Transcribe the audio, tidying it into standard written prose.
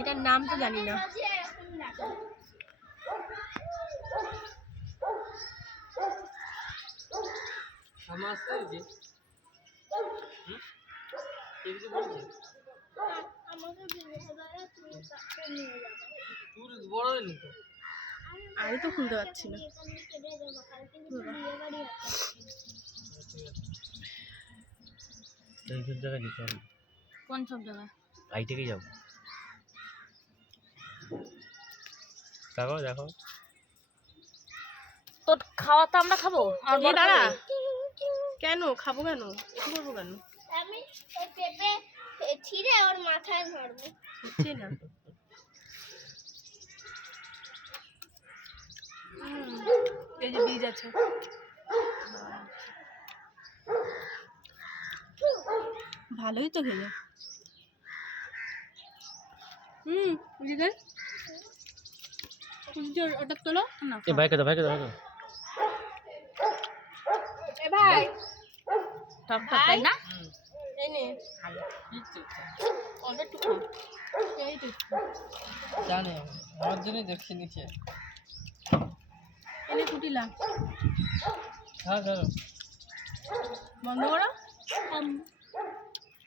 এটার নাম তো জানি না। আমি তো খুলতে পারছি না। এই সব জায়গায় যেতে হবে। কোন সব জায়গা? আই থেকেই যাবো। দেখো দেখো তোর খাওয়া তো আমরা খাবো। আর দাঁড়া, কেন খাবো? কেন একটু করবো কেন? আমি ওই পেঁপে ছিঁড়ে ওর মাথায় মারবো। হচ্ছে না। এই যে বীজ আছে। ভালোই তো খেলে। বুঝলে ওটা তোলো না। এ ভাইকে দাও ভাইকে দাও ভাইকে দাও। এ ভাই টক টক তাই না? এই নে অল্প একটু খা। এই তো জানি আমার জন্যই দেখে নিচ্ছে। এনে কুটিলা হ্যাঁ ধরো বন্ধ করো।